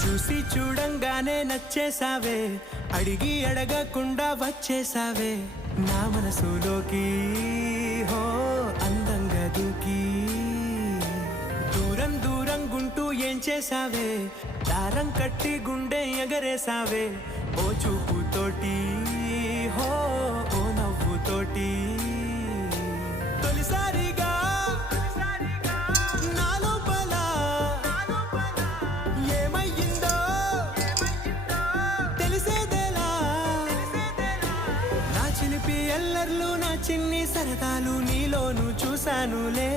చూసి చూడంగానే నచ్చేసావే, అడిగి అడగకుండా వచ్చేసావే నా మనసులోకి. హో అందంగా దూకి దూరం దూరం గుంటూ ఏం చేసావే, దారం కట్టి గుండె ఎగరేసావే ఓ చూపుతోటి. హో ఓ నవ్వుతోటి తొలిసారిగా నా లోపల ఏమయ్యిందో తెలిసేదేలా. నా చిలిపి ఎల్లర్లు నా చిన్ని సరదాలు నీలోను చూశానులే.